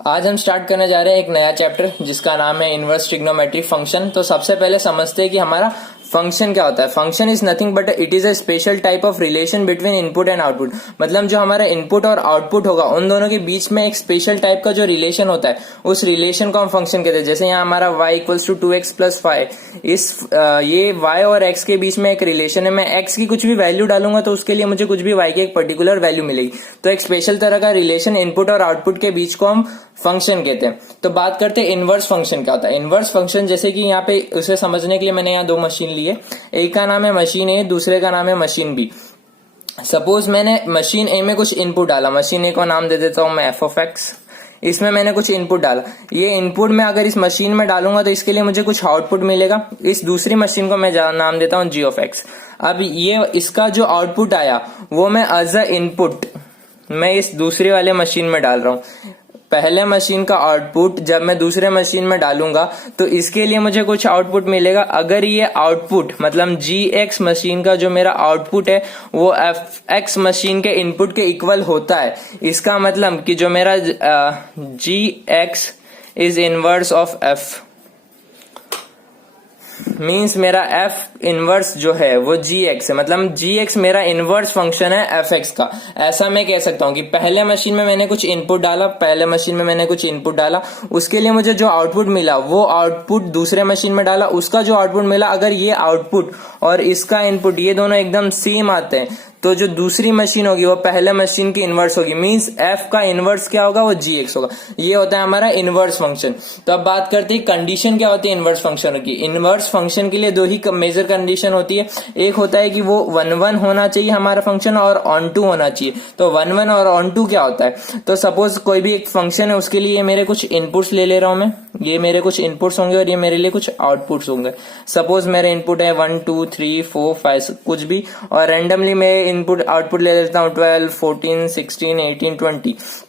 आज हम स्टार्ट करने जा रहे हैं एक नया चैप्टर जिसका नाम है इनवर्स ट्रिग्नोमेट्रिक फंक्शन। तो सबसे पहले समझते हैं कि हमारा फंक्शन क्या होता है। Function is nothing but it is a special type of relation between input and output. मतलब जो हमारा इनपुट और आउटपुट होगा उन दोनों के बीच में एक स्पेशल टाइप का जो रिलेशन होता है उस रिलेशन को हम फंक्शन कहते हैं। जैसे यहाँ हमारा y equals to 2x plus 5, ये y और x के बीच में एक रिलेशन है। मैं x की कुछ भी वैल्यू डालूंगा तो उसके लिए मुझे कुछ भी y की एक पर्टिकुलर वैल्यू मिलेगी। तो एक स्पेशल तरह का रिलेशन इनपुट और आउटपुट के बीच को हम फंक्शन कहते हैं। तो बात करते हैं इनवर्स फंक्शन क्या होता है। इनवर्स फंक्शन जैसे कि यहाँ पे उसे समझने के लिए मैंने यहाँ दो मशीन ली है, एक का नाम है मशीन ए, दूसरे का नाम है मशीन बी। सपोज मैंने मशीन ए में कुछ इनपुट डाला, मशीन ए को नाम दे देता हूं मैं एफ ऑफ एक्स। इसमें मैंने कुछ इनपुट डाला, ये इनपुट मैं अगर इस मशीन में डालूंगा तो इसके लिए मुझे कुछ आउटपुट मिलेगा। इस दूसरी मशीन को मैं नाम देता हूं जी ऑफ एक्स। अब ये इसका जो आउटपुट आया वो मैं एज अ इनपुट मैं इस दूसरी वाले मशीन में डाल रहा हूं। पहले मशीन का आउटपुट जब मैं दूसरे मशीन में डालूंगा तो इसके लिए मुझे कुछ आउटपुट मिलेगा। अगर ये आउटपुट मतलब जी एक्स मशीन का जो मेरा आउटपुट है वो एफ एक्स मशीन के इनपुट के इक्वल होता है, इसका मतलब कि जो मेरा G X is inverse of F, means मेरा एफ इनवर्स जो है वो जी एक्स है। मतलब जी एक्स मेरा इनवर्स फंक्शन है एफ एक्स का। ऐसा मैं कह सकता हूं कि पहले मशीन में मैंने कुछ इनपुट डाला, उसके लिए मुझे जो आउटपुट मिला वो आउटपुट दूसरे मशीन में डाला, उसका जो आउटपुट मिला, अगर ये आउटपुट और इसका इनपुट ये दोनों एकदम सेम आते हैं तो जो दूसरी मशीन होगी वो पहले मशीन की इनवर्स होगी। मींस एफ का इनवर्स क्या होगा, वो जी एक्स होगा। ये होता है हमारा इनवर्स फंक्शन। तो अब बात करते हैं कंडीशन क्या होती है इनवर्स फंक्शन की। इनवर्स फंक्शन के लिए दो ही मेजर कंडीशन होती है। एक होता है कि वो 1-1 होना चाहिए हमारा फंक्शन और ऑन टू होना चाहिए। तो 1-1 और ऑन टू क्या होता है, तो सपोज कोई भी एक फंक्शन है, उसके लिए मेरे कुछ इनपुट्स ले रहा हूं मैं, ये मेरे कुछ इनपुट्स होंगे और ये मेरे लिए कुछ आउटपुट्स होंगे। सपोज मेरे इनपुट है 1 2 3 4 5 कुछ भी, और रैंडमली मैं इनपुट आउटपुट ले लेता हूं 12 14 16 18 20।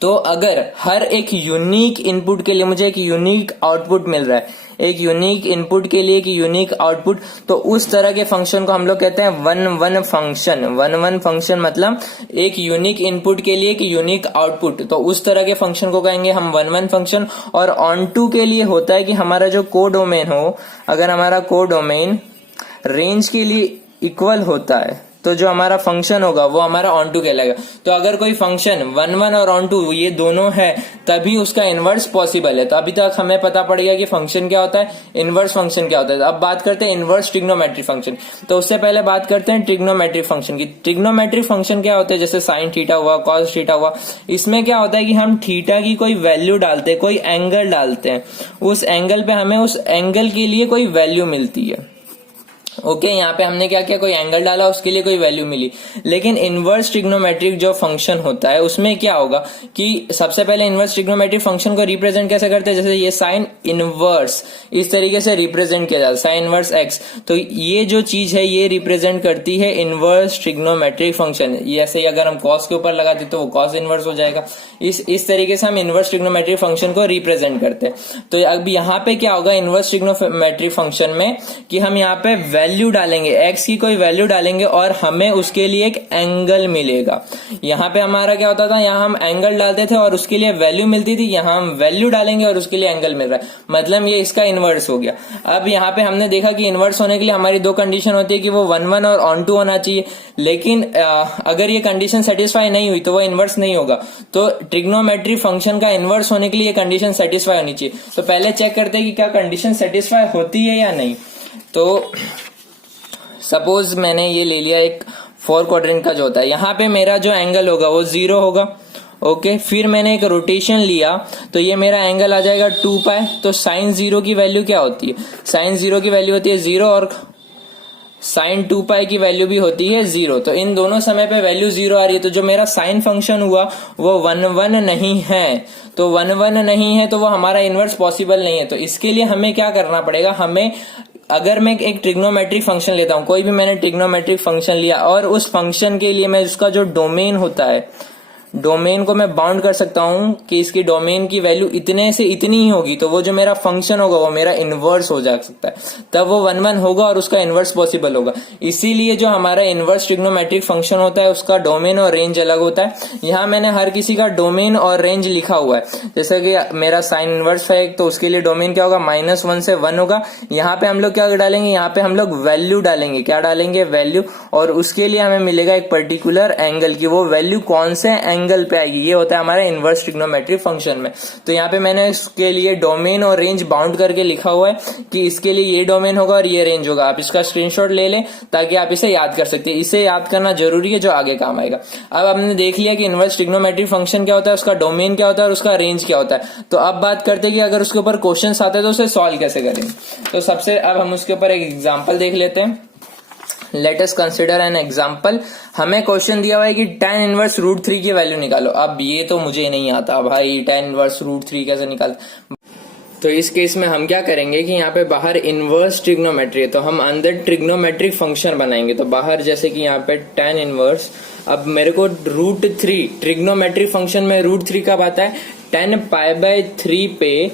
तो अगर हर एक यूनिक इनपुट के लिए मुझे एक यूनिक आउटपुट मिल रहा है, एक यूनिक इनपुट के लिए एक यूनिक आउटपुट, तो उस तरह के फंक्शन को हम लोग कहते हैं 1-1 फंक्शन। 1-1 फंक्शन मतलब एक यूनिक इनपुट के लिए एक यूनिक आउटपुट, तो उस तरह के फंक्शन को कहेंगे हम 1-1 फंक्शन। और ऑन टू के लिए होता है कि हमारा जो कोडोमेन हो, अगर हमारा कोडोमेन रेंज के लिए इक्वल होता है तो जो हमारा फंक्शन होगा वो हमारा ऑन टू कहलाएगा। तो अगर कोई फंक्शन 1-1 और ऑन टू ये दोनों है तभी उसका इनवर्स पॉसिबल है। तो अभी तक हमें पता पड़ गया कि फंक्शन क्या होता है, इनवर्स फंक्शन क्या होता है। अब बात करते हैं इनवर्स ट्रिग्नोमेट्रिक फंक्शन। तो उससे पहले बात करते हैं ट्रिग्नोमेट्रिक फंक्शन की। ट्रिग्नोमेट्रिक फंक्शन क्या होते हैं, जैसे साइन थीटा हुआ, कॉस थीटा हुआ। इसमें क्या होता है कि हम थीटा की कोई वैल्यू डालते हैं, कोई एंगल डालते हैं, उस एंगल पे हमें उस एंगल के लिए कोई वैल्यू मिलती है। ओके, यहाँ पे हमने क्या किया, कोई एंगल डाला, उसके लिए कोई वैल्यू मिली। लेकिन इनवर्स ट्रिग्नोमेट्रिक जो फंक्शन होता है उसमें क्या होगा कि सबसे पहले इनवर्स ट्रिग्नोमेट्रिक फंक्शन को रिप्रेजेंट कैसे करते हैं, जैसे ये साइन इनवर्स इस तरीके से रिप्रेजेंट किया जाता है, साइन इनवर्स एक्स। तो ये जो चीज है ये रिप्रेजेंट करती है इनवर्स ट्रिग्नोमेट्रिक फंक्शन। ऐसे ही अगर हम कॉस के ऊपर लगा दें तो वो कॉस इनवर्स हो जाएगा। इस तरीके से हम इनवर्स ट्रिग्नोमेट्रिक फंक्शन को रिप्रेजेंट करते हैं। तो अब यहाँ पे क्या होगा इनवर्स ट्रिग्नोमेट्रिक फंक्शन में कि हम यहाँ पे वैल्यू डालेंगे, x की कोई वैल्यू डालेंगे और हमें उसके लिए एक एंगल मिलेगा। यहाँ पे हमारा क्या होता था, यहाँ हम एंगल डालते थे और उसके लिए वैल्यू मिलती थी, यहाँ हम वैल्यू डालेंगे और उसके लिए एंगल मिल रहा है, मतलब ये इसका इनवर्स हो गया। अब यहाँ पे हमने देखा कि इनवर्स होने के लिए हमारी दो कंडीशन होती है कि वो 1-1 और ऑन टू होना चाहिए। लेकिन अगर ये कंडीशन सेटिस्फाई नहीं हुई तो वो इनवर्स नहीं होगा। तो ट्रिग्नोमेट्रिक फंक्शन का इनवर्स होने के लिए कंडीशन सेटिस्फाई होनी चाहिए। तो पहले चेक करते हैं कि क्या कंडीशन सेटिस्फाई होती है या नहीं। तो सपोज मैंने ये ले लिया एक 4 क्वाड्रेंट का जो होता है, यहाँ पे मेरा जो एंगल होगा वो 0 होगा। ओके, फिर मैंने एक रोटेशन लिया तो ये मेरा एंगल आ जाएगा 2π। तो साइन 0 की वैल्यू क्या होती है, साइन 0 की वैल्यू होती है 0 और साइन 2π की वैल्यू भी होती है 0। तो इन दोनों समय पे वैल्यू 0 आ रही है। तो जो मेरा साइन फंक्शन हुआ वो 1-1 नहीं है। तो 1-1 नहीं है तो वो हमारा इनवर्स पॉसिबल नहीं है। तो इसके लिए हमें क्या करना पड़ेगा, हमें अगर मैं एक ट्रिग्नोमेट्रिक फंक्शन लेता हूं, कोई भी मैंने ट्रिग्नोमेट्रिक फंक्शन लिया और उस फंक्शन के लिए मैं उसका जो डोमेन होता है, डोमेन को मैं बाउंड कर सकता हूं कि इसकी डोमेन की वैल्यू इतने से इतनी ही होगी, तो वो जो मेरा फंक्शन होगा वो मेरा इनवर्स हो जा सकता है, तब वो 1 1 होगा और उसका इनवर्स पॉसिबल होगा। इसीलिए जो हमारा इनवर्स ट्रिग्नोमेट्रिक फंक्शन होता है उसका डोमेन और रेंज अलग होता है। यहाँ मैंने हर किसी का डोमेन और रेंज लिखा हुआ है, जैसे कि मेरा साइन इनवर्स है तो उसके लिए डोमेन क्या होगा, -1 से 1 होगा। यहाँ पे हम लोग क्या डालेंगे, यहाँ पे हम लोग वैल्यू डालेंगे, क्या डालेंगे, वैल्यू, और उसके लिए हमें मिलेगा एक पर्टिकुलर एंगल की, वो वैल्यू कौन से एंगल पे आएगी, ये होता है हमारा इनवर्स ट्रिग्नोमेट्रिक फंक्शन में। तो यहाँ पे मैंने इसके लिए डोमेन और रेंज बाउंड करके लिखा हुआ है कि इसके लिए ये डोमेन होगा और ये रेंज होगा। आप इसका स्क्रीनशॉट ले लें ताकि आप इसे याद कर सकते हैं, इसे याद करना जरूरी है जो आगे काम आएगा। अब हमने देख लिया कि इनवर्स ट्रिग्नोमेट्रिक फंक्शन क्या होता है, उसका डोमेन क्या होता है और उसका रेंज क्या होता है। तो अब बात करते हैं कि अगर उसके ऊपर क्वेश्चंस आते हैं तो उसे सॉल्व कैसे करेंगे। तो सबसे अब हम उसके ऊपर एक एग्जांपल देख लेते हैं। Let us consider an example. हमें क्वेश्चन दिया हुआ है कि tan इनवर्स √3 की वैल्यू निकालो। अब ये तो मुझे नहीं आता भाई, tan इनवर्स √3 कैसे निकालते। तो इस केस में हम क्या करेंगे कि यहाँ पे बाहर इनवर्स ट्रिग्नोमेट्री है तो हम अंदर ट्रिग्नोमेट्रिक फंक्शन बनाएंगे। तो बाहर जैसे कि यहाँ पे tan इनवर्स, अब मेरे को √3 ट्रिग्नोमेट्रिक फंक्शन में √3 कब आता है, tan π/3 पे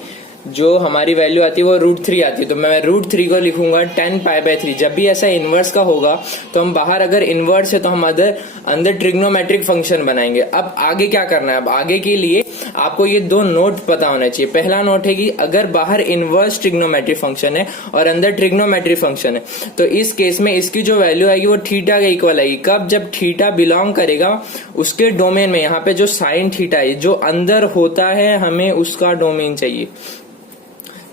जो हमारी वैल्यू आती है वो √3 आती है। तो मैं √3 को लिखूंगा tan π/3। जब भी ऐसा इनवर्स का होगा तो हम बाहर अगर इनवर्स है तो हम अंदर ट्रिग्नोमेट्रिक फंक्शन बनाएंगे। अब आगे क्या करना है, अब आगे के लिए आपको ये 2 नोट पता होना चाहिए। पहला नोट है कि अगर बाहर इनवर्स ट्रिग्नोमेट्रिक फंक्शन है और अंदर ट्रिग्नोमेट्रिक फंक्शन है तो इस केस में इसकी जो वैल्यू आएगी वो थीटा के इक्वल आएगी। कब, जब थीटा बिलोंग करेगा उसके डोमेन में। यहाँ पे जो साइन थीटा है जो अंदर होता है हमें उसका डोमेन चाहिए,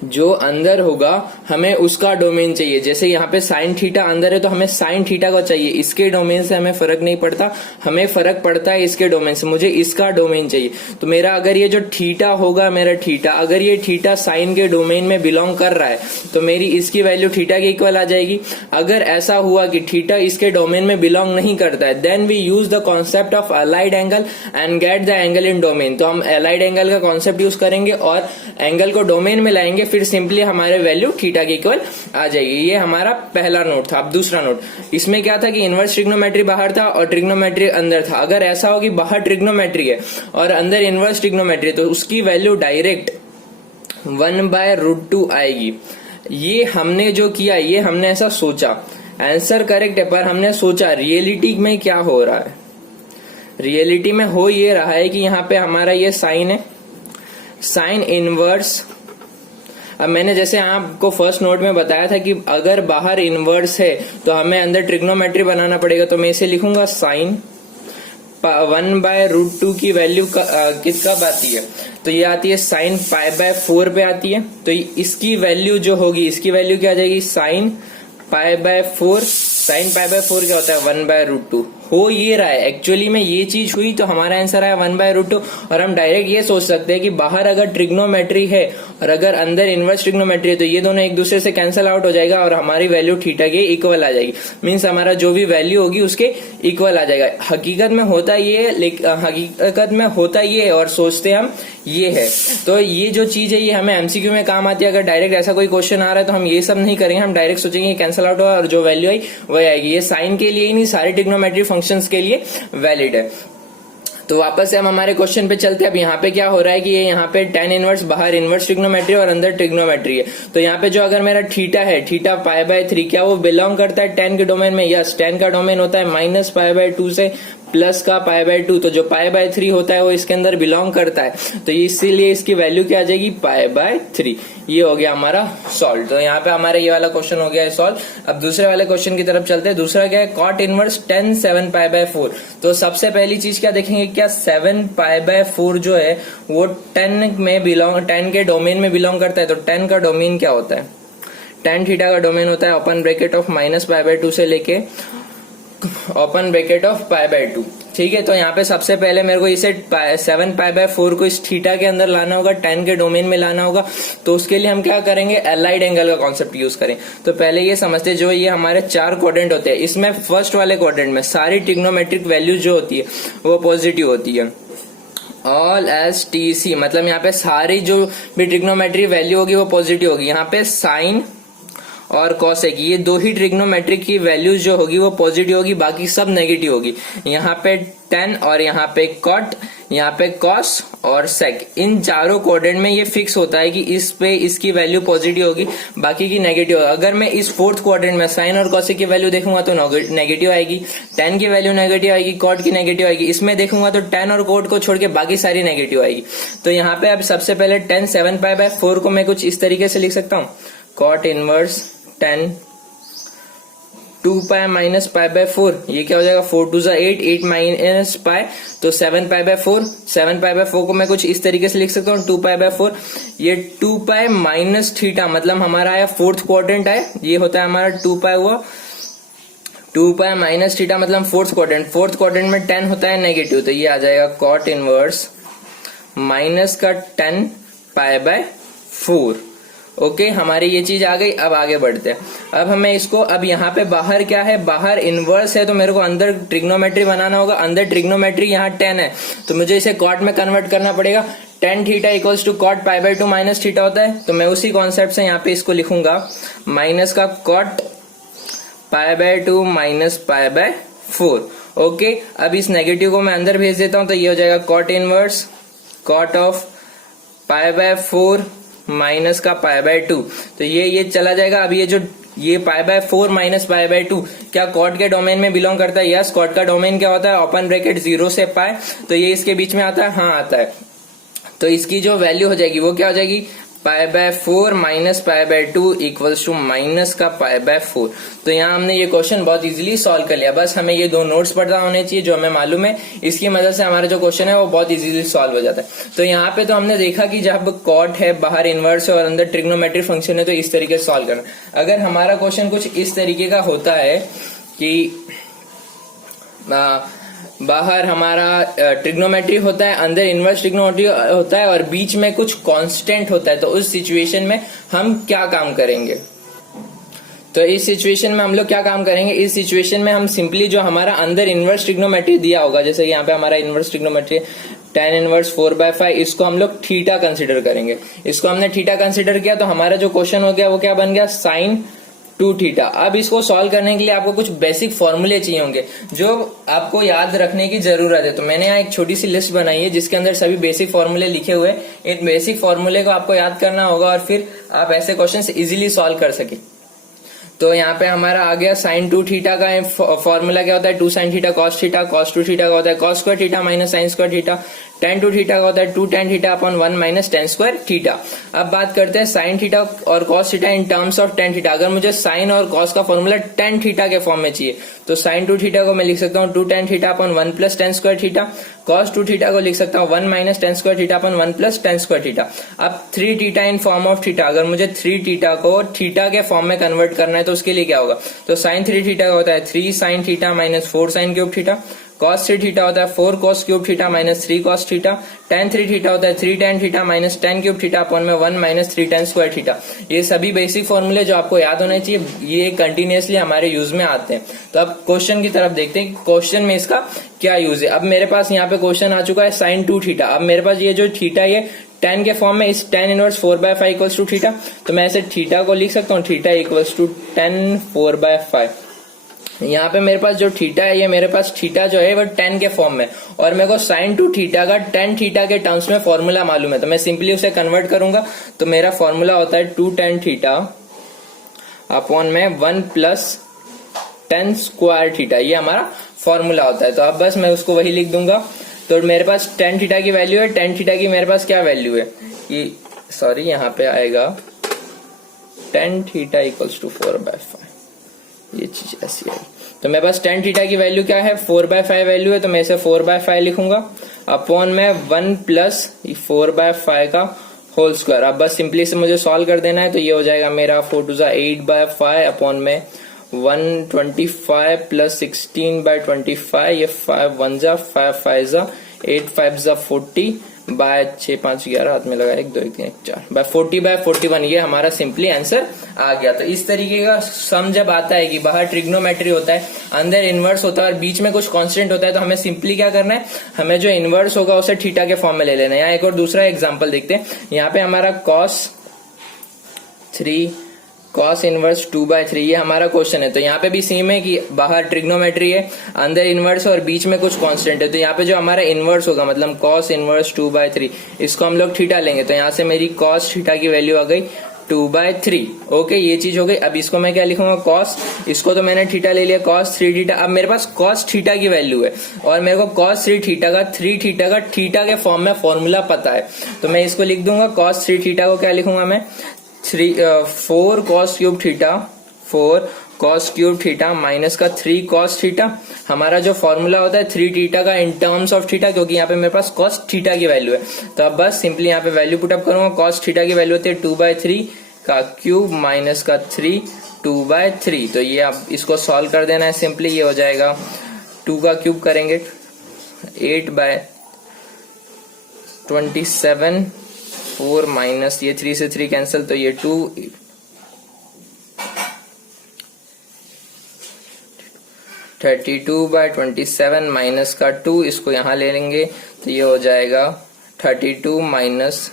जो अंदर होगा हमें उसका डोमेन चाहिए। जैसे यहाँ पे साइन थीटा अंदर है तो हमें साइन थीटा को चाहिए, इसके डोमेन से हमें फर्क नहीं पड़ता, हमें फर्क पड़ता है इसके डोमेन से, मुझे इसका डोमेन चाहिए। तो मेरा अगर ये जो थीटा होगा, मेरा थीटा, अगर ये थीटा साइन के डोमेन में बिलोंग कर रहा है तो मेरी इसकी वैल्यू थीटा के इक्वल आ जाएगी। अगर ऐसा हुआ कि थीटा इसके डोमेन में बिलोंग नहीं करता है then we use the concept of allied angle and get the angle in domain. तो हम अलाइड एंगल का कॉन्सेप्ट यूज करेंगे और एंगल को डोमेन में लाएंगे, फिर सिंपली हमारे वैल्यू थीटा के इक्वल आ जाएगी। ये हमारा पहला नोट था। अब दूसरा नोट, इसमें क्या था कि इनवर्स ट्रिग्नोमेट्री बाहर था और ट्रिग्नोमेट्री अंदर था। अगर ऐसा हो कि बाहर ट्रिग्नोमेट्री है और अंदर इनवर्स ट्रिग्नोमेट्री तो उसकी वैल्यू डायरेक्ट 1/√2 आएगी। ये हमने जो किया, ये हमने ऐसा सोचा, आंसर करेक्ट है, पर हमने सोचा रियलिटी में क्या हो रहा है। रियलिटी में हो ये रहा है कि यहाँ पे हमारा ये साइन है, साइन इनवर्स। अब मैंने जैसे आपको फर्स्ट नोट में बताया था कि अगर बाहर इनवर्स है तो हमें अंदर ट्रिग्नोमेट्री बनाना पड़ेगा। तो मैं इसे लिखूंगा साइन 1/√2 की वैल्यू कब आती है, तो ये आती है साइन π/4 पे आती है। तो इसकी वैल्यू जो होगी, इसकी वैल्यू क्या आ जाएगी, साइन π/4। साइन π/4 क्या होता है, 1/√2। हो ये रहा है, एक्चुअली में ये चीज हुई तो हमारा आंसर आया 1/√2। और हम डायरेक्ट ये सोच सकते हैं कि बाहर अगर ट्रिग्नोमेट्री है और अगर अंदर इनवर्स ट्रिग्नोमेट्री है तो ये दोनों एक दूसरे से कैंसिल आउट हो जाएगा और हमारी वैल्यू थीटा के इक्वल आ जाएगी। मीन्स हमारा जो भी वैल्यू होगी उसके इक्वल आ जाएगा। हकीकत में होता ये है और सोचते हम ये है। तो ये जो चीज है ये हमें एमसीक्यू में काम आती है। अगर डायरेक्ट ऐसा कोई क्वेश्चन आ रहा है तो हम ये सब नहीं करेंगे, हम डायरेक्ट सोचेंगे कैंसिल आउट हुआ और जो वैल्यू आई वही आएगी। ये साइन के लिए ही नहीं, सारे ट्रिग्नोमेट्री फंक्शंस के लिए वैलिड है। तो वापस से हम हमारे क्वेश्चन पे चलते हैं। अब यहाँ पे क्या हो रहा है कि ये यहाँ पे tan इनवर्स, बाहर इनवर्स ट्रिग्नोमेट्री और अंदर ट्रिग्नोमेट्री है। तो यहाँ पे जो अगर मेरा थीटा है, थीटा π/3, क्या वो बिलोंग करता है tan के डोमेन में? यस, tan का डोमेन होता है -π/2 से प्लस का π/2। तो जो π/3 होता है वो इसके अंदर बिलोंग करता है, तो इसीलिए इसकी वैल्यू क्या आ जाएगी, π/3। ये हो गया हमारा सॉल्व। तो यहाँ पे हमारा ये वाला क्वेश्चन हो गया है सॉल्व। अब दूसरे वाले क्वेश्चन की तरफ चलते हैं। दूसरा क्या है, cot इनवर्स tan 7π/4। तो सबसे पहली चीज क्या देखेंगे, क्या 7π/4 जो है वो tan के डोमेन में बिलोंग करता है। तो tan का डोमेन क्या होता है, tan थीटा का डोमेन होता है ओपन ब्रैकेट ऑफ -π/2 से लेके ओपन ब्रैकेट ऑफ π/2। ठीक है, तो यहाँ पे सबसे पहले मेरे को इसे 7π/4 को इस थीटा के अंदर लाना होगा, tan के डोमेन में लाना होगा। तो उसके लिए हम क्या करेंगे, एलाइड एंगल का कॉन्सेप्ट यूज करें। तो पहले ये समझते हैं, जो ये हमारे 4 क्वाड्रेंट होते हैं, इसमें फर्स्ट वाले क्वाड्रेंट में सारी ट्रिग्नोमेट्रिक वैल्यू जो होती है वो पॉजिटिव होती है। ऑल एस टी सी मतलब यहाँ पे सारी जो भी ट्रिग्नोमेट्री वैल्यू होगी वो पॉजिटिव होगी। यहाँ पे साइन और कॉसेक, ये 2 ही ट्रिग्नोमेट्रिक की वैल्यूज जो होगी वो पॉजिटिव होगी, बाकी सब नेगेटिव होगी। यहाँ पे tan और यहाँ पे cot, यहाँ पे कॉस और सेक, इन चारों क्वाड्रेंट में ये फिक्स होता है कि इस पे इसकी वैल्यू पॉजिटिव होगी, बाकी की नेगेटिव होगी। अगर मैं इस फोर्थ क्वाड्रेंट में साइन और कॉसेक की वैल्यू देखूंगा तो नेगेटिव आएगी, टेन की वैल्यू नेगेटिव आएगी, कॉट की नेगेटिव आएगी। इसमें देखूंगा तो टेन और कॉट को छोड़ के बाकी सारी नेगेटिव आएगी। तो यहाँ पे अब सबसे पहले टेन 7π/4 को मैं कुछ इस तरीके से लिख सकता हूँ, कॉट इनवर्स 10 2π - π/4, ये क्या हो जाएगा 4 2 8, 8 - π, तो 7π/4, 7π/4 को मैं कुछ इस तरीके से लिख सकता हूँ 2π/4। ये 2π माइनस थीटा मतलब हमारा आया फोर्थ क्वाड्रेंट आया, ये होता है हमारा 2π हुआ, 2π माइनस थीटा मतलब फोर्थ क्वाड्रेंट, फोर्थ क्वाड्रेंट में 10 होता है नेगेटिव, तो ये आ जाएगा कॉट इनवर्स माइनस का 10π/4। ओके, हमारी ये चीज आ गई। अब आगे बढ़ते हैं। अब हमें इसको, अब यहाँ पे बाहर क्या है, बाहर इनवर्स है, तो मेरे को अंदर ट्रिग्नोमेट्री बनाना होगा। अंदर ट्रिग्नोमेट्री यहाँ 10 है, तो मुझे इसे कॉट में कन्वर्ट करना पड़ेगा। tan theta equals to cot π/2 minus theta होता है, तो मैं उसी कॉन्सेप्ट से यहाँ पे इसको लिखूंगा माइनस का कॉट π/2 माइनस π/4। ओके, अब इस नेगेटिव को मैं अंदर भेज देता हूं, तो ये हो जाएगा cot inverse cot of π/4 minus का π/2, तो ये चला जाएगा। अब ये π/4 माइनस π/2 क्या कॉट के डोमेन में बिलोंग करता है? यस, कॉट का डोमेन क्या होता है, ओपन ब्रैकेट 0 से π, तो ये इसके बीच में आता है, हाँ आता है। तो इसकी जो वैल्यू हो जाएगी वो क्या हो जाएगी, π/4 माइनस π/2 इक्वल्स टू माइनस का π/4। तो यहाँ हमने ये क्वेश्चन बहुत इजीली सॉल्व कर लिया। बस हमें ये दो नोट्स पता होने चाहिए जो हमें मालूम है, इसकी मदद से हमारा जो क्वेश्चन है वो बहुत इजीली सॉल्व हो जाता है। तो यहाँ पे तो हमने देखा कि जब कॉट है, बाहर इनवर्स है और अंदर ट्रिग्नोमेट्रिक फंक्शन है, तो इस तरीके से सॉल्व करना। अगर हमारा क्वेश्चन कुछ इस तरीके का होता है कि बाहर हमारा ट्रिग्नोमेट्री होता है, अंदर इनवर्स ट्रिग्नोमेट्री होता है और बीच में कुछ कांस्टेंट होता है, तो उस सिचुएशन में हम क्या काम करेंगे? तो इस सिचुएशन में हम लोग क्या काम करेंगे, इस सिचुएशन में हम सिंपली जो हमारा अंदर इनवर्स ट्रिग्नोमेट्री दिया होगा, जैसे कि यहाँ पे हमारा इनवर्स ट्रिग्नोमेट्री tan इनवर्स 4/5, इसको हम लोग थीटा कंसिडर करेंगे। इसको हमने थीटा कंसिडर किया, तो हमारा जो क्वेश्चन हो गया वो क्या बन गया, साइन 2 थीटा। अब इसको सॉल्व करने के लिए आपको कुछ बेसिक फॉर्मूले चाहिए होंगे जो आपको याद रखने की जरूरत है। तो मैंने यहाँ एक छोटी सी लिस्ट बनाई है जिसके अंदर सभी बेसिक फॉर्मूले लिखे हुए हैं। इन बेसिक फॉर्मूले को आपको याद करना होगा और फिर आप ऐसे क्वेश्चन इजीली सॉल्व कर सके। तो यहाँ पे हमारा आ गया साइन 2 थीटा का फॉर्मूला क्या होता है, 2 sin theta cos theta, cos 2 theta का होता है cos square theta minus sin square theta, tan 2 theta का होता है 2 tan theta upon 1 minus tan square theta. अब बात करते हैं sin थीटा और cos theta in terms of tan theta. अगर मुझे sin और cos का फॉर्मूला tan थीटा के फॉर्म में चाहिए, तो sin 2 थीटा को मैं लिख सकता हूँ 2 tan theta upon 1 plus tan square theta, cos 2 theta को लिख सकता हूँ 1 minus tan square theta upon 1 plus tan square theta. अब 3 theta in form of theta, अगर मुझे 3 थीटा को थीटा के फॉर्म में कन्वर्ट करना है तो उसके लिए क्या होगा, तो sin 3 थीटा का होता है 3 sin theta minus 4 sin cube theta, cos 3 theta होता है 4 cos cube theta minus 3 cos theta, tan 3 theta होता है 3 tan theta minus tan cube theta upon में 1 माइनस 3 tan स्क्वायर थीटा। ये सभी बेसिक फॉर्मूले जो आपको याद होने चाहिए, ये कंटिन्यूअसली हमारे यूज में आते हैं। तो अब क्वेश्चन की तरफ देखते हैं, क्वेश्चन में इसका क्या यूज है। अब मेरे पास यहाँ पे क्वेश्चन आ चुका है साइन 2 थीटा। अब मेरे पास ये जो थीटा ये tan के फॉर्म में, इस tan inverse 4/5 equals to theta, तो मैं ऐसे थीटा को लिख सकता हूँ थीटा इक्वल्स टू tan 4/5। यहाँ पे मेरे पास जो थीटा है, ये मेरे पास थीटा जो है वो tan के फॉर्म में, और मेरे को साइन 2 थीटा का tan थीटा के टर्म्स में फॉर्मूला मालूम है, तो मैं सिंपली उसे कन्वर्ट करूंगा। तो मेरा फॉर्मूला होता है 2 tan थीटा अपॉन में 1 प्लस tan स्क्वायर थीटा, ये हमारा फॉर्मूला होता है। तो अब बस मैं उसको वही लिख दूंगा। तो मेरे पास tan थीटा की वैल्यू है, tan थीटा की मेरे पास क्या वैल्यू है, ये सॉरी यहाँ पे आएगा tan थीटा इक्वल्स टू 4/5, ये चीज ऐसी है। तो मेरे पास tan थीटा की वैल्यू क्या है, 4/5 वैल्यू है, तो मैं इसे 4/5 लिखूंगा अपॉन में 1 प्लस 4/5 का होल स्क्वायर। अब बस सिंपली से मुझे सॉल्व कर देना है, तो ये हो जाएगा मेरा 4 2 8/5 अपॉन में 125 प्लस 16/25, ये 5 1 5 5 8 5 40 बाय 6 5 11 हाथ में लगा 1 2 1 3 1 4 बाय 40/41, ये हमारा सिंपली आंसर आ गया। तो इस तरीके का सम जब आता है कि बाहर ट्रिग्नोमेट्री होता है, अंदर इनवर्स होता है और बीच में कुछ कांस्टेंट होता है, तो हमें सिंपली क्या करना है, हमें जो इनवर्स होगा उसे थीटा के फॉर्म में ले लेना है। यहाँ एक और दूसरा एग्जाम्पल देखते हैं। यहाँ पे हमारा cos 3 cos इनवर्स 2/3, ये हमारा क्वेश्चन है। तो यहाँ पे भी सेम है कि बाहर ट्रिग्नोमेट्री है, अंदर इनवर्स और बीच में कुछ कांस्टेंट है। तो यहाँ पे जो हमारा इनवर्स होगा मतलब cos इनवर्स 2/3, इसको हम लोग थीटा लेंगे। तो यहाँ से मेरी cos थीटा की वैल्यू आ गई 2/3। ओके, ये चीज हो गई। अब इसको मैं क्या लिखूंगा, cos, इसको तो मैंने थीटा ले लिया, cos 3 थीटा। अब मेरे पास cos थीटा की वैल्यू है और मेरे को cos 3 थीटा का थीटा के फॉर्म में फॉर्मूला पता है। तो मैं इसको लिख दूंगा, cos 3 थीटा को क्या लिखूंगा मैं, 4 cos cube theta, 4 cos cube theta minus का 3 cos थीटा। हमारा जो फॉर्मूला होता है 3 थीटा का इन टर्म्स ऑफ थीटा, क्योंकि यहाँ पे मेरे पास cos थीटा की वैल्यू है। तो अब बस सिंपली यहाँ पे वैल्यू पुटअप करूंगा, cos थीटा की वैल्यू होती है 2/3 का क्यूब माइनस का 3 2/3। तो ये अब इसको सॉल्व कर देना है सिंपली, ये हो जाएगा 2 का क्यूब करेंगे 8/27, 4 माइनस ये 3 से 3 कैंसिल, तो ये 2, 32/27 माइनस का 2, इसको यहां ले लेंगे तो ये हो जाएगा 32 माइनस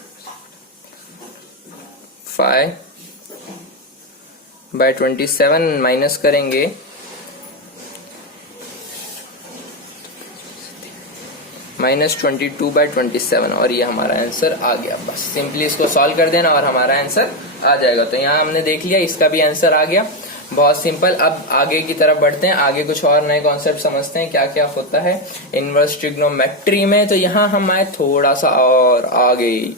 5/27 माइनस करेंगे -22/27 और ये हमारा आंसर आ गया। बस सिंपली इसको सॉल्व कर देना और हमारा आंसर आ जाएगा। तो यहाँ हमने देख लिया, इसका भी आंसर आ गया। बहुत सिंपल। अब आगे की तरफ बढ़ते हैं, आगे कुछ और नए कॉन्सेप्ट समझते हैं क्या क्या होता है इनवर्स ट्रिग्नोमेट्री में। तो यहाँ हम आए थोड़ा सा और आगे।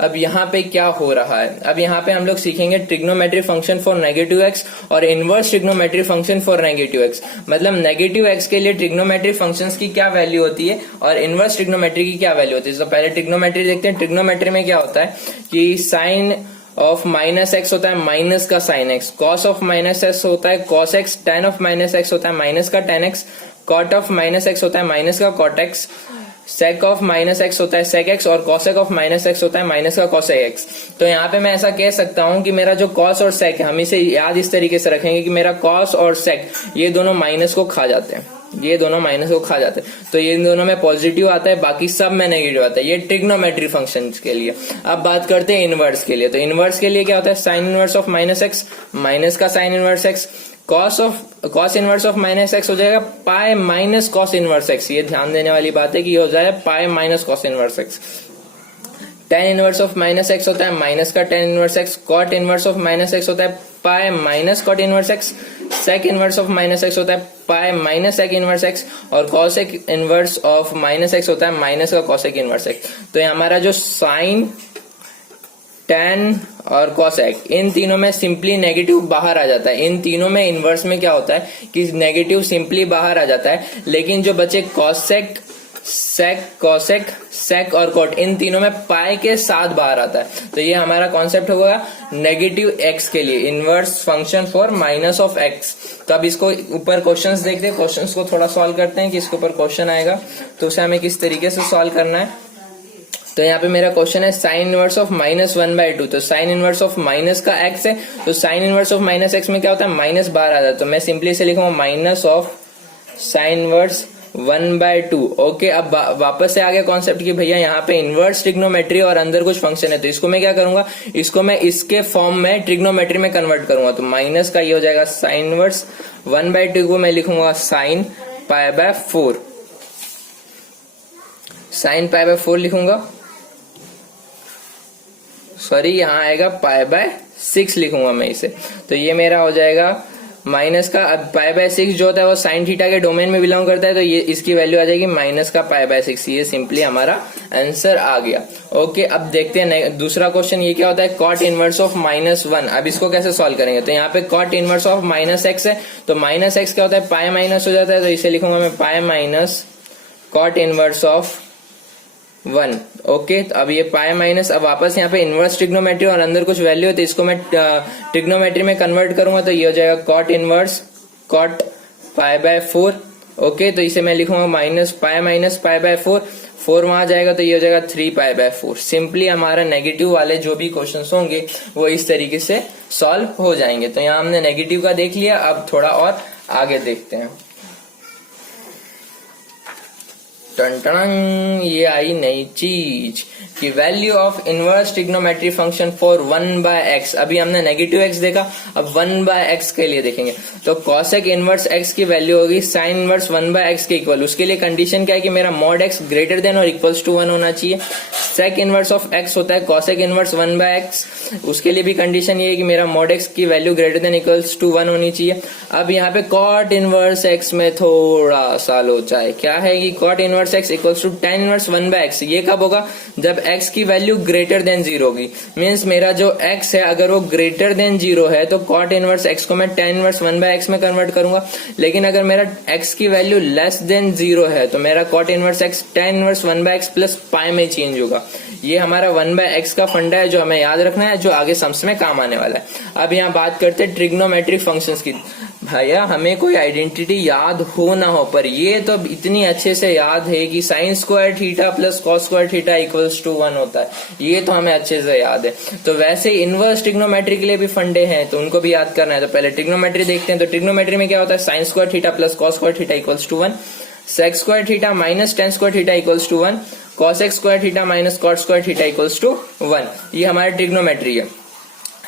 अब यहाँ पे क्या हो रहा है, अब यहाँ पे हम लोग सीखेंगे trigonometry function for negative X और inverse trigonometry function for negative X. मतलब नेगेटिव एक्स के लिए ट्रिग्नोमेट्री फंक्शंस की क्या वैल्यू होती है और इनवर्स ट्रिग्नोमेट्री की क्या वैल्यू होती है। तो पहले ट्रिग्नोमेट्री देखते हैं। ट्रिग्नोमेट्री में क्या होता है कि साइन ऑफ माइनस एक्स होता है माइनस का sine x, cos of minus x होता है cos x, tan of minus x होता है माइनस का tan x, cot of minus x होता है माइनस का cot x, sec of minus x होता है सेक एक्स और कॉसेक ऑफ माइनस एक्स होता है माइनस का कॉसेक एक्स। तो यहाँ पे मैं ऐसा कह सकता हूं कि मेरा जो कॉस और सेक है, हम इसे याद इस तरीके से रखेंगे कि मेरा कॉस और सेक ये दोनों माइनस को खा जाते हैं, ये दोनों माइनस को खा जाते हैं। तो ये दोनों में पॉजिटिव आता है, बाकी सब में नेगेटिव आता है। ये ट्रिग्नोमेट्री फंक्शन के लिए। अब बात करते हैं इनवर्स के लिए। तो इनवर्स के लिए क्या होता है, sine inverse of minus X minus का sine inverse X, cos inverse of minus X हो जाएगा pi minus cos inverse X. ये ध्यान देने वाली बात है कि ये हो जाएगा pi minus cos inverse X. Tan inverse of minus x होता है माइनस का tan inverse X, cot inverse of minus x होता है pi minus cot inverse X, sec inverse of minus x होता है pi minus sec inverse X और cosec inverse of minus x होता है माइनस का कॉसेक इनवर्स एक्स। तो ये हमारा जो साइन, टेन और कॉसेक, इन तीनों में सिंपली नेगेटिव बाहर आ जाता है। इन तीनों में इनवर्स में क्या होता है कि नेगेटिव सिंपली बाहर आ जाता है, लेकिन जो बचे कॉसेक, सेक, कॉसेक, सेक और कॉट, इन तीनों में पाई के साथ बाहर आता है। तो ये हमारा कॉन्सेप्ट होगा नेगेटिव एक्स के लिए, inverse function for minus of x. तो अब इसको ऊपर क्वेश्चंस देखते हैं, क्वेश्चंस को थोड़ा सॉल्व करते हैं कि इसके ऊपर क्वेश्चन आएगा तो उसे हमें किस तरीके से सॉल्व करना है। तो यहाँ पे मेरा क्वेश्चन है साइन इनवर्स ऑफ -1/2। तो साइन इनवर्स ऑफ माइनस का एक्स है, तो sign inverse of minus x में क्या होता है, माइनस बाहर आ जाता है। तो मैं सिंपली से लिखूंगा minus of sine inverse 1/2। Okay, अब वापस से आ गया कॉन्सेप्ट कि भैया यहाँ पे इनवर्स ट्रिग्नोमेट्री और अंदर कुछ फंक्शन है। तो इसको मैं क्या करूंगा, इसको मैं इसके फॉर्म में ट्रिग्नोमेट्री में कन्वर्ट करूंगा। तो माइनस का ये हो जाएगा साइन इनवर्स 1/2 को मैं लिखूंगा साइन π/4, साइन π/4 लिखूंगा, सॉरी यहाँ आएगा π/6 लिखूंगा मैं इसे। तो ये मेरा हो जाएगा माइनस का, अब π/6 जो होता है वो साइन थीटा के डोमेन में बिलोंग करता है, तो ये इसकी वैल्यू आ जाएगी माइनस का π/6। ये सिंपली हमारा आंसर आ गया। ओके, अब देखते हैं दूसरा क्वेश्चन। ये क्या होता है, कॉट इनवर्स ऑफ -1। अब इसको कैसे सॉल्व करेंगे, तो यहाँ पे cot inverse of minus x है, तो माइनस एक्स क्या होता है, पाई माइनस हो जाता है, तो इसे लिखूंगा मैं pi minus cot inverse of 1। Okay, तो अब ये पाई माइनस, अब वापस यहाँ पे इनवर्स ट्रिग्नोमेट्री और अंदर कुछ वैल्यू है तो इसको मैं ट्रिग्नोमेट्री में कन्वर्ट करूंगा। तो ये हो जाएगा कॉट इनवर्स कॉट π/4। ओके, तो इसे मैं लिखूंगा माइनस π/4, 4 वहां जाएगा तो ये हो जाएगा 3π/4। सिंपली हमारा नेगेटिव वाले जो भी क्वेश्चंस होंगे वो इस तरीके से सॉल्व हो जाएंगे। तो यहाँ हमने नेगेटिव का देख लिया, अब थोड़ा और आगे देखते हैं। टन ये आई नई चीज कि value of inverse trigonometry function for 1/x। अभी हमने नेगेटिव x देखा, अब 1/x के लिए देखेंगे। तो कॉसेक इनवर्स x की वैल्यू होगी साइन इनवर्स 1/x के इक्वल। उसके लिए कंडीशन क्या है कि मेरा मॉड x ग्रेटर देन और इक्वल्स टू 1 होना चाहिए। सेक इनवर्स ऑफ x होता है कॉसेक इनवर्स 1/x, उसके लिए भी कंडीशन ये है कि मेरा मॉड x की value greater than equals to 1 होनी चाहिए। अब यहाँ पे कॉट इनवर्स x में थोड़ा सा लोचा है, क्या है कि cot inverse x equals to tan inverse 1/x। ये कब होगा? जब x की वैल्यू ग्रेटर देन 0 होगी। मीन्स मेरा जो x है अगर वो ग्रेटर देन 0 है तो कॉट इनवर्स x को मैं टेन इनवर्स 1/x में कन्वर्ट करूंगा। लेकिन अगर मेरा x की वैल्यू लेस देन 0 है तो मेरा cot inverse x tan inverse 1/x plus pi में चेंज होगा। ये हमारा 1/x का फंडा है जो हमें याद रखना है, जो आगे सम्स में काम आने वाला है। अब यहाँ बात करते हैं ट्रिग्नोमेट्रिक फंक्शंस की। भैया हमें कोई आइडेंटिटी याद हो ना हो, पर ये तो इतनी अच्छे से याद है कि sine square theta plus cos square theta equals to 1 होता है। ये तो हमें अच्छे से याद है। तो वैसे इनवर्स ट्रिग्नोमेट्री के लिए भी फंडे हैं, तो उनको भी याद करना है। तो पहले ट्रिग्नोमेट्री देखते हैं। तो ट्रिग्नोमेट्री में क्या होता है? Sine square theta plus cos square theta equals to 1, sec square theta minus tan square theta equals to 1, cosec square theta minus cot square theta equals to 1। ये हमारी ट्रिग्नोमेट्री है,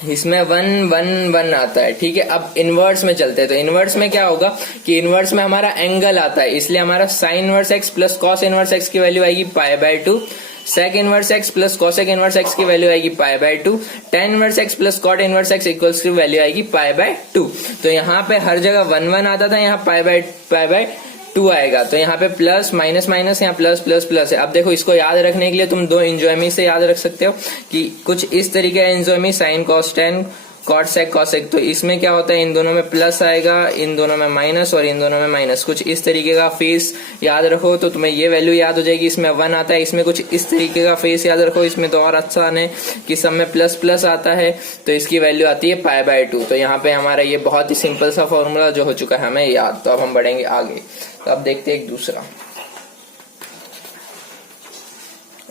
इसमें 1 1 1 आता है। ठीक है, अब इनवर्स में चलते हैं। तो इनवर्स में क्या होगा कि इनवर्स में हमारा एंगल आता है, इसलिए हमारा sine inverse X plus cos inverse X की वैल्यू आएगी π/2, sec inverse X plus cosec inverse X की वैल्यू आएगी π/2, tan inverse X plus cot inverse X equals की वैल्यू आएगी π/2। तो यहाँ पे हर जगह 1 1 आता था, यहाँ π/2 आएगा। तो यहाँ पे प्लस माइनस माइनस, यहाँ प्लस प्लस प्लस है। अब देखो इसको याद रखने के लिए तुम दो एंजोयमी से याद रख सकते हो कि कुछ इस तरीके का एंजोयमी sine cos tan cot sec cosec. तो इसमें क्या होता है, इन दोनों में प्लस आएगा, इन दोनों में माइनस और इन दोनों में माइनस। कुछ इस तरीके का फेस याद रखो तो तुम्हें ये वैल्यू याद हो जाएगी। इसमें 1 आता है, इसमें कुछ इस तरीके का फेस याद रखो। इसमें तो और आसान है कि सब में प्लस प्लस आता है, तो इसकी वैल्यू आती है π/2। तो यहाँ पे हमारा ये बहुत ही सिंपल सा फॉर्मूला जो हो चुका है हमें याद। तो अब हम बढ़ेंगे आगे। तो अब देखते हैं एक दूसरा।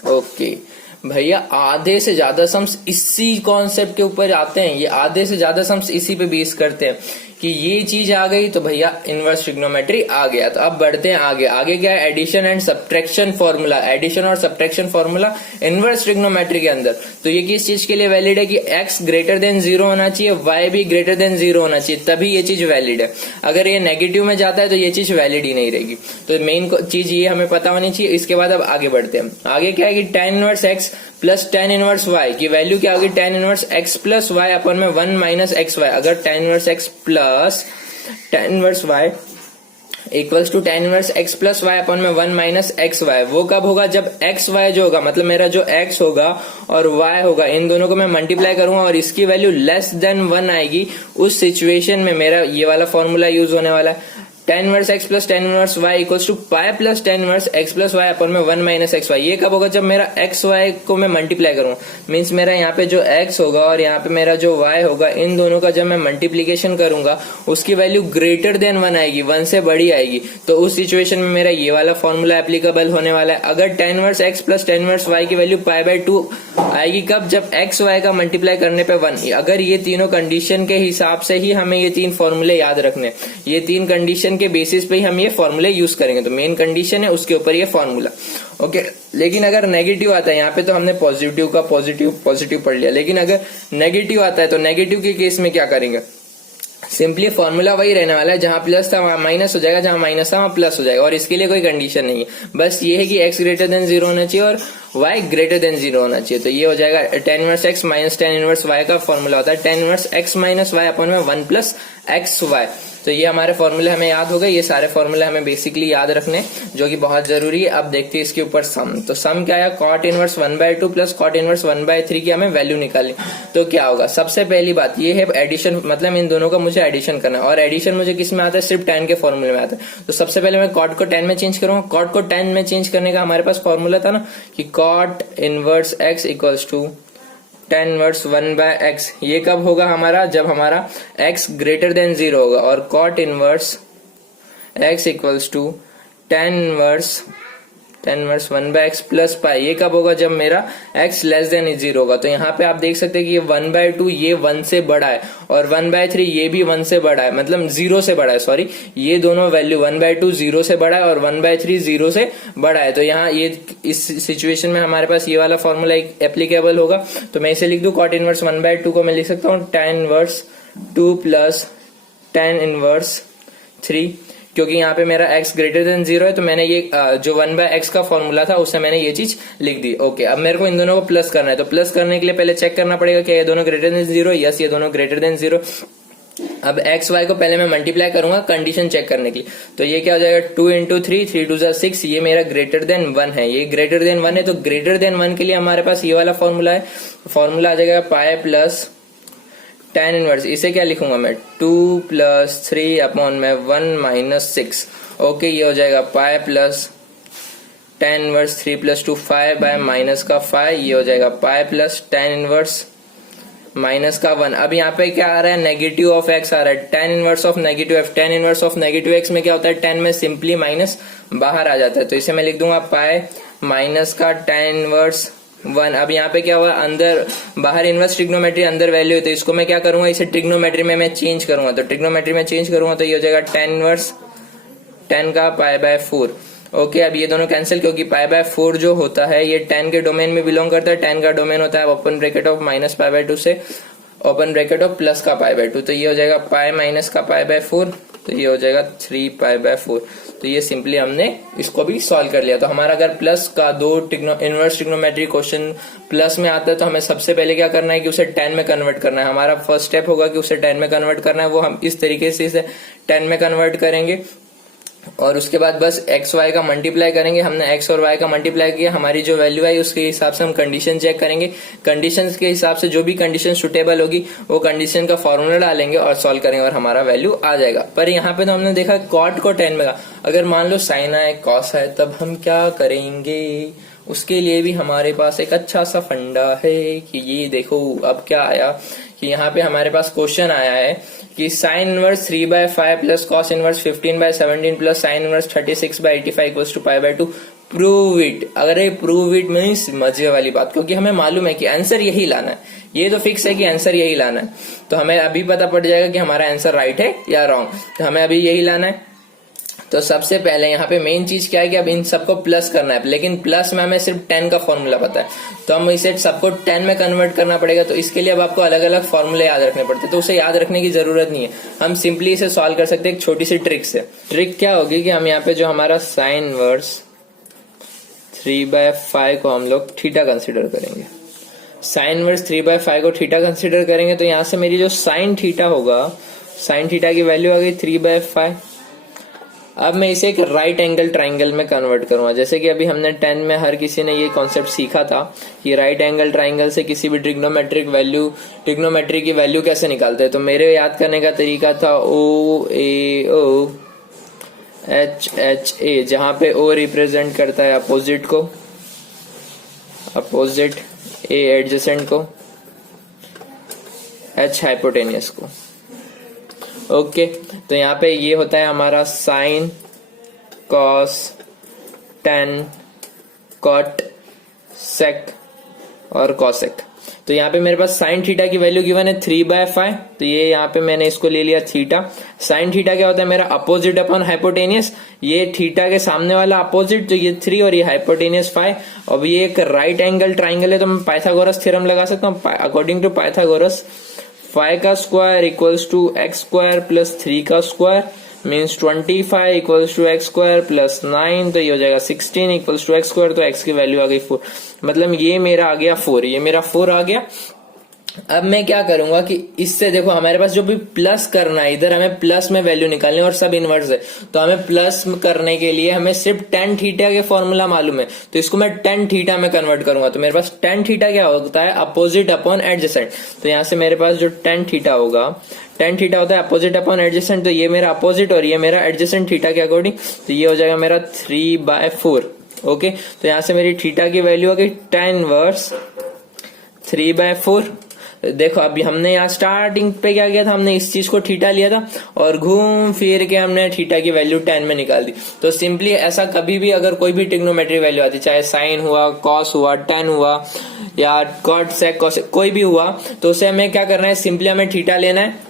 ओके भैया, आधे से ज्यादा सम्स इसी कॉन्सेप्ट के ऊपर आते हैं। ये आधे से ज्यादा सम्स इसी पे बेस करते हैं कि ये चीज आ गई तो भैया इनवर्स ट्रिग्नोमेट्री आ गया। तो अब बढ़ते हैं आगे। आगे क्या है? Addition and subtraction formula. Addition और सब्ट्रैक्शन फॉर्मूला इनवर्स ट्रिग्नोमेट्री के अंदर। तो ये किस चीज के लिए वैलिड है कि x ग्रेटर देन 0 होना चाहिए, y भी ग्रेटर देन 0 होना चाहिए, तभी ये चीज वैलिड है। अगर ये नेगेटिव में जाता है तो ये चीज वैलिड ही नहीं रहेगी। तो मेन चीज ये हमें पता होनी चाहिए। इसके बाद अब आगे बढ़ते हैं। आगे क्या है कि tan inverse x plus tan inverse y की वैल्यू क्या होगी? tan inverse x plus y upon में 1 माइनस xy। अगर tan inverse x plus tan inverse y equals to tan inverse x plus y upon में 1 minus xy, वो कब होगा? जब xy जो होगा, मतलब मेरा जो x होगा और y होगा, इन दोनों को मैं मल्टीप्लाई करूंगा और इसकी वैल्यू लेस देन 1 आएगी। उस सिचुएशन में मेरा ये वाला फॉर्मूला यूज होने वाला है। tan inverse x plus tan inverse y equals to pi plus tan inverse x plus y upon में 1 माइनस xy। ये कब होगा? जब मेरा xy को मैं मल्टीप्लाई करूंगा। मीन्स मेरा यहाँ पे जो x होगा और यहाँ पे मेरा जो y होगा, इन दोनों का जब मैं मल्टीप्लीकेशन करूंगा उसकी वैल्यू ग्रेटर देन 1 आएगी, 1 से बड़ी आएगी। तो उस सिचुएशन में मेरा ये वाला फॉर्मूला एप्लीकेबल होने वाला है। अगर tan inverse x plus tan inverse y की वैल्यू π/2 आएगी कब? जब x y का मल्टीप्लाई करने पे 1। अगर ये तीनों कंडीशन के हिसाब से ही हमें ये तीन फॉर्मूले याद रखने, ये तीन कंडीशन के बेसिस पे ही हम ये फॉर्मूले यूज करेंगे। तो मेन कंडीशन है, उसके ऊपर ये फॉर्मूला। ओके, लेकिन अगर नेगेटिव आता है, यहाँ पे तो हमने पॉजिटिव का पॉजिटिव पढ़ लिया, लेकिन अगर नेगेटिव आता है तो नेगेटिव के केस में क्या करेंगे? सिंपली फॉर्मूला वही रहने वाला है, जहां प्लस था वहां माइनस हो जाएगा, जहां माइनस था वहां प्लस हो जाएगा। और इसके लिए कोई कंडीशन नहीं है, बस ये है कि x ग्रेटर देन 0 होना चाहिए और y ग्रेटर देन 0 होना चाहिए। तो ये हो जाएगा tan inverse x minus tan inverse y का फॉर्मूला होता है tan inverse x minus y upon में 1 प्लस xy। तो ये हमारे फॉर्मूले हमें याद हो गए। ये सारे फॉर्मूले हमें बेसिकली याद रखने, जो कि बहुत जरूरी है। अब देखते हैं इसके ऊपर सम। तो सम क्या है? Cot inverse 1/2 plus cot inverse 1/3 की हमें वैल्यू निकालनी। तो क्या होगा? सबसे पहली बात ये है एडिशन, मतलब इन दोनों का मुझे एडिशन करना है। और एडिशन मुझे किस में आता है? सिर्फ tan के फॉर्मूले में आता है। तो सबसे पहले मैं कॉट को tan में चेंज करूंगा। कॉट को tan में चेंज करने का हमारे पास फॉर्मूला था ना कि cot inverse x equals to tan inverse 1/x। ये कब होगा हमारा? जब हमारा x ग्रेटर देन 0 होगा। और cot inverse x equals to tan inverse tan inverse 1/x plus pi. ये कब होगा? जब मेरा x लेस देन 0 होगा। तो यहाँ पे आप देख सकते हैं कि ये 1/2 ये 1 से बड़ा है और 1/3 ये भी 1 से बड़ा है, मतलब 0 से बड़ा है, सॉरी, ये दोनों वैल्यू 1/2 0 से बड़ा है और 1/3 0 से बड़ा है। तो यहाँ ये इस सिचुएशन में हमारे पास ये वाला फॉर्मूला एप्लीकेबल होगा। तो मैं इसे लिख दूं, cot इनवर्स 1/2 को मैं लिख सकता हूँ tan inverse 2 plus tan inverse 3, क्योंकि यहाँ पे मेरा x ग्रेटर देन 0 है। तो मैंने ये जो 1/x का फॉर्मूला था उससे मैंने ये चीज लिख दी। ओके, अब मेरे को इन दोनों को प्लस करना है। तो प्लस करने के लिए पहले चेक करना पड़ेगा कि ये दोनों ग्रेटर देन 0। यस, ये दोनों ग्रेटर देन 0। अब x y को पहले मैं मल्टीप्लाई करूंगा कंडीशन चेक करने के लिए। तो ये क्या हो जाएगा? 2 इंटू 3, 3 2 6, ये मेरा ग्रेटर देन 1 है। ये ग्रेटर देन 1 है, तो ग्रेटर देन 1 के लिए हमारे पास ये वाला फॉर्मूला है। फॉर्मूला आ जाएगा पाई प्लस tan इनवर्स, इसे क्या लिखूंगा मैं? 2 प्लस 3 अपॉन में 1 माइनस 6। ओके, ये हो जाएगा पाई plus tan inverse 3 plus 2 5 bye minus का 5, ये हो जाएगा पाई प्लस tan इनवर्स माइनस का 1। अब यहाँ पे क्या आ रहा है? नेगेटिव ऑफ x आ रहा है, tan inverse of negative f। tan inverse of negative x में क्या होता है? 10 में सिंपली माइनस बाहर आ जाता है। तो इसे मैं लिख दूंगा पाई माइनस का tan इनवर्स 1। अब यहाँ पे क्या हुआ? अंदर बाहर इनवर्स ट्रिग्नोमेट्री अंदर वैल्यू है, तो इसको मैं क्या करूंगा? इसे ट्रिग्नोमेट्री में मैं चेंज करूंगा। तो ट्रिग्नोमेट्री में चेंज करूंगा तो ये हो जाएगा tan इनवर्स 10 का पाई बाय 4। ओके, अब ये दोनों कैंसिल, क्योंकि पाई बाय 4 जो होता है ये 10 के डोमेन में बिलोंग करता है। 10 का डोमेन होता है open bracket of minus pi by 2 से ओपन ब्रैकेट ऑफ प्लस का पाई बाय 2। तो ये हो जाएगा पाई माइनस का पाई बाय 4, तो ये हो जाएगा 3 पाई बाय 4। तो ये सिंपली हमने इसको भी सॉल्व कर लिया। तो हमारा अगर प्लस का दो इनवर्स ट्रिग्नोमेट्री क्वेश्चन प्लस में आता है तो हमें सबसे पहले क्या करना है कि उसे 10 में कन्वर्ट करना है। हमारा फर्स्ट स्टेप होगा कि उसे 10 में कन्वर्ट करना है। वो हम इस तरीके से इसे 10 में कन्वर्ट करेंगे और उसके बाद बस x y का मल्टीप्लाई करेंगे। हमने x और y का मल्टीप्लाई किया, हमारी जो वैल्यू आई उसके हिसाब से हम कंडीशन चेक करेंगे। कंडीशन के हिसाब से जो भी कंडीशन सुटेबल होगी वो कंडीशन का फॉर्मूला डालेंगे और सॉल्व करेंगे और हमारा वैल्यू आ जाएगा। पर यहाँ पे तो हमने देखा कॉट को 10 में, अगर मान लो साइन है कॉस है तब हम क्या करेंगे? उसके लिए भी हमारे पास एक अच्छा सा फंडा है कि ये देखो अब क्या आया कि यहाँ पे हमारे पास क्वेश्चन आया है कि sine inverse 3/5 plus cos inverse 15/17 plus sine inverse 36/85 equals to pi by 2, prove it. अगर ये प्रूव इट मीन्स मजे वाली बात, क्योंकि हमें मालूम है कि आंसर यही लाना है। ये तो फिक्स है कि आंसर यही लाना है, तो हमें अभी पता पड़ जाएगा कि हमारा आंसर राइट है या रॉन्ग। तो हमें अभी यही लाना है। तो सबसे पहले यहाँ पे मेन चीज क्या है कि अब इन सबको प्लस करना है, लेकिन प्लस में हमें सिर्फ 10 का फॉर्मूला पता है, तो हम इसे सबको 10 में कन्वर्ट करना पड़ेगा। तो इसके लिए अब आपको अलग अलग फॉर्मूले याद रखने पड़ते हैं, तो उसे याद रखने की जरूरत नहीं है। हम सिंपली इसे सॉल्व कर सकते हैं एक छोटी सी ट्रिक से। ट्रिक क्या होगी कि हम यहाँ पे जो हमारा साइन इनवर्स 3/5 को हम लोग थीटा कंसिडर करेंगे। साइन इनवर्स 3/5 को थीटा कंसिडर करेंगे तो यहाँ से मेरी जो साइन थीटा होगा, साइन थीटा की वैल्यू आ गई 3/5। अब मैं इसे एक राइट एंगल ट्राइंगल में कन्वर्ट करूंगा। जैसे कि अभी हमने 10 में हर किसी ने ये कॉन्सेप्ट सीखा था कि राइट एंगल ट्राइंगल से किसी भी ट्रिग्नोमेट्री की वैल्यू कैसे निकालते हैं। तो मेरे याद करने का तरीका था OAO HHA, जहां पे O रिप्रेजेंट करता है अपोजिट को, अपोजिट, A एडजेसेंट को, H हाइपोटेनियस को। ओके, तो यहाँ पे ये होता है हमारा साइन, कॉस, टेन, कॉट, सेक और कॉसेक। तो यहाँ पे मेरे पास साइन थीटा की वैल्यू गिवन है 3/5, तो ये यहाँ पे मैंने इसको ले लिया थीटा। साइन थीटा क्या होता है मेरा? Opposite upon hypotenuse. ये थीटा के सामने वाला अपोजिट, तो ये 3 और ये हाइपोटेनियस 5। अब ये एक राइट एंगल ट्राइंगल है तो मैं पाइथागोरस थ्योरम लगा सकता हूँ। अकॉर्डिंग टू पाइथागोरस 5 का square equals to x square plus 3 का square means 25 equals to x square plus 9, तो ये हो जाएगा 16 इक्वल्स टू एक्स स्क्वायर। तो एक्स की वैल्यू आ गई 4, मतलब ये मेरा आ गया 4, ये मेरा 4 आ गया। अब मैं क्या करूंगा कि इससे देखो हमारे पास जो भी प्लस करना है, इधर हमें प्लस में वैल्यू निकालनी है और सब इनवर्स है, तो हमें प्लस करने के लिए हमें सिर्फ tan थीटा के फॉर्मूला मालूम है, तो इसको मैं tan थीटा में कन्वर्ट करूंगा। तो मेरे पास tan थीटा क्या होता है? Opposite upon adjacent. तो यहाँ से मेरे पास जो tan थीटा होगा, tan थीटा होता है अपोजिट अपॉन एडजेसेंट, तो ये मेरा अपोजिट और ये मेरा एडजेसेंट थीटा के अकॉर्डिंग, तो ये हो जाएगा मेरा 3/4। ओके, तो यहाँ से मेरी थीटा की वैल्यू हो गई tan इनवर्स 3/4। देखो अभी हमने यहाँ स्टार्टिंग पे क्या किया था, हमने इस चीज को थीटा लिया था और घूम फिर के हमने थीटा की वैल्यू 10 में निकाल दी। तो सिंपली ऐसा कभी भी अगर कोई भी ट्रिग्नोमेट्री वैल्यू आती, चाहे साइन हुआ, कॉस हुआ, tan हुआ या कॉट सेक कोसेक कोई भी हुआ, तो उसे हमें क्या करना है, सिंपली हमें थीटा लेना है,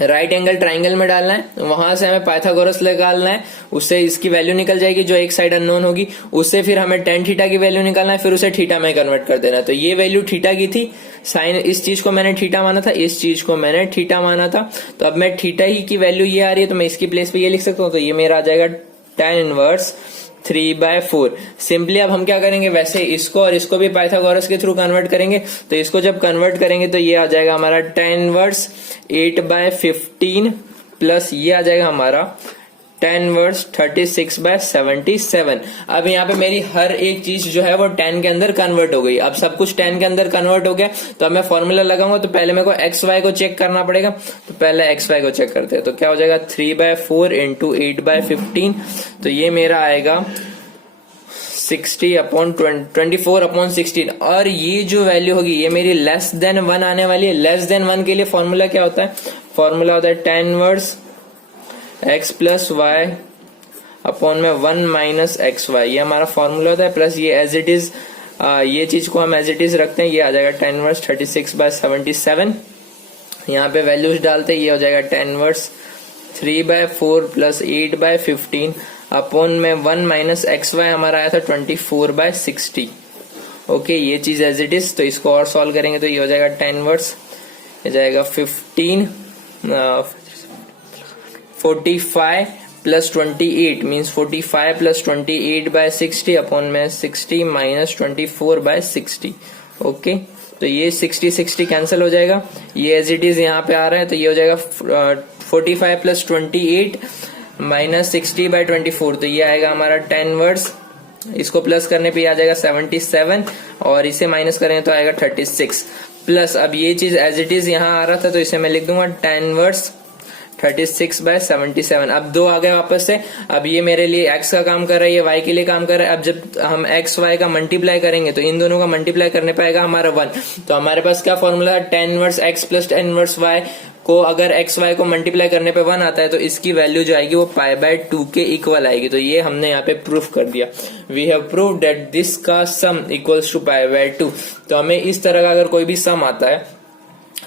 राइट एंगल ट्राइंगल में डालना है, वहां से हमें पाइथागोरस निकालना है, उससे इसकी वैल्यू निकल जाएगी जो एक साइड अननोन होगी, उससे फिर हमें tan थीटा की वैल्यू निकालना है, फिर उसे थीटा में कन्वर्ट कर देना है। तो ये वैल्यू थीटा की थी, साइन इस चीज को मैंने थीटा माना था, इस चीज को मैंने थीटा माना था, तो अब मैं थीटा ही की वैल्यू ये आ रही है तो मैं इसकी प्लेस पे ये लिख सकता हूँ, तो ये मेरा आ जाएगा tan इनवर्स 3/4। सिंपली अब हम क्या करेंगे, वैसे इसको और इसको भी पाइथागोरस के थ्रू कन्वर्ट करेंगे, तो इसको जब कन्वर्ट करेंगे तो ये आ जाएगा हमारा tan इनवर्स 8/15 प्लस ये आ जाएगा हमारा tan इनवर्स 36/77। अब यहाँ पे मेरी हर एक चीज जो है वो tan के अंदर कन्वर्ट हो गई। अब सब कुछ tan के अंदर कन्वर्ट हो गया, तो अब मैं फॉर्मूला लगाऊंगा तो पहले मेरे को XY को चेक करना पड़ेगा, तो पहले XY को चेक करते हैं। तो क्या हो जाएगा 3/4 इंटू 8/15, तो ये मेरा आएगा 24/16। और ये जो वैल्यू होगी ये मेरी लेस देन 1 आने वाली है। लेस देन 1 के लिए फॉर्मूला क्या होता है, फॉर्मूला होता है tan inverse x plus y upon में 1 माइनस XY, ये हमारा फॉर्मूला होता है। प्लस ये एज इट इज, ये चीज को हम एज इट इज रखते हैं, ये आ जाएगा tan इनवर्स 36/77। यहाँ पे वैल्यूज डालते हैं, ये हो जाएगा tan इनवर्स 3/4 प्लस 8/15 अपॉन में 1 माइनस XY हमारा आया था 24/60। ओके, ये चीज एज इट इज। तो इसको और सॉल्व करेंगे तो ये हो जाएगा tan इनवर्स, ये जाएगा 45 प्लस 28 मीन्स 45 प्लस 28/60 अपॉन में 60 माइनस 24/60। ओके, तो ये 60 कैंसिल हो जाएगा, ये एज इट इज यहाँ पे आ रहा है, तो ये हो जाएगा 45 प्लस 28 माइनस 60/24, तो ये आएगा हमारा tan इनवर्स, इसको प्लस करने पे आ जाएगा 77 और इसे माइनस करें तो आएगा 36 प्लस। अब ये चीज एज इट इज यहाँ आ रहा था तो इसे मैं लिख दूंगा tan इनवर्स 36/77। अब 2 आ गए वापस से। अब ये मेरे लिए x का काम कर रहा है, ये y के लिए काम कर रहा है। अब जब हम x y का मल्टीप्लाई करेंगे तो इन दोनों का मल्टीप्लाई करने पाएगा हमारा 1। तो हमारे पास क्या फॉर्मूला है, tan inverse x plus tan inverse y को अगर x y को मल्टीप्लाई करने पे 1 आता है तो इसकी वैल्यू जो आएगी वो π/2 के इक्वल आएगी। तो ये हमने यहाँ पे प्रूफ कर दिया, we have proved that this का सम इक्वल्स टू π/2। तो हमें इस तरह का अगर कोई भी सम आता है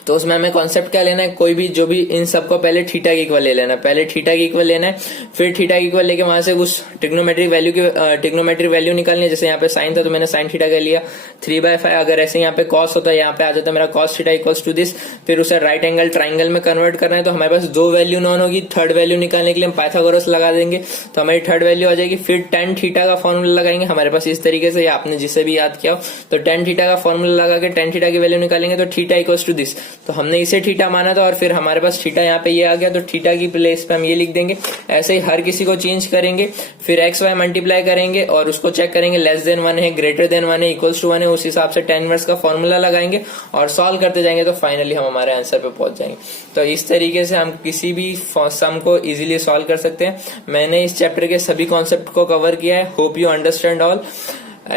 तो उसमें हमें कॉन्सेप्ट क्या लेना है, कोई भी जो भी इन सबको पहले थीटा के इक्वल ले लेना है, पहले थीटा के इक्वल लेना है, फिर थीटा के इक्वल लेके वहां से उस ट्रिग्नोमेट्रिक वैल्यू निकालनी है। जैसे यहाँ पे साइन था तो मैंने साइन थीटा का लिया 3/5। अगर ऐसे यहाँ पे कॉस होता है, यहाँ पे आ जाता है मेरा cos theta equals to this, फिर उसे राइट एंगल ट्राइंगल में कन्वर्ट करना है। तो हमारे पास 2 वैल्यू नॉन होगी, थर्ड वैल्यू निकालने के लिए हम पाइथागोरस लगा देंगे तो हमारी थर्ड वैल्यू आ जाएगी। फिर tan थीटा का फॉर्मूला लगाएंगे हमारे पास इस तरीके से, या आपने जिसे भी याद किया हो, तो tan थीटा का फॉर्मूला लगा के tan थीटा की वैल्यू निकालेंगे तो थीटा इक्वल्स टू दिस। तो हमने इसे थीटा माना था और फिर हमारे पास थीटा यहाँ पे ये आ गया, तो थीटा की प्लेस पे हम ये लिख देंगे। ऐसे ही हर किसी को चेंज करेंगे, फिर एक्स वाई मल्टीप्लाई करेंगे और उसको चेक करेंगे, लेस देन 1 है, ग्रेटर देन 1 है, इक्वल्स टू 1 है, उस हिसाब से tan इनवर्स का फॉर्मूला लगाएंगे और सॉल्व करते जाएंगे तो फाइनली हम हमारे आंसर पे पहुंच जाएंगे। तो इस तरीके से हम किसी भी सम को इजीली सॉल्व कर सकते हैं। मैंने इस चैप्टर के सभी कॉन्सेप्ट को कवर किया है। Hope you understand all.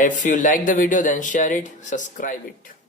If you like the video then share it, subscribe it.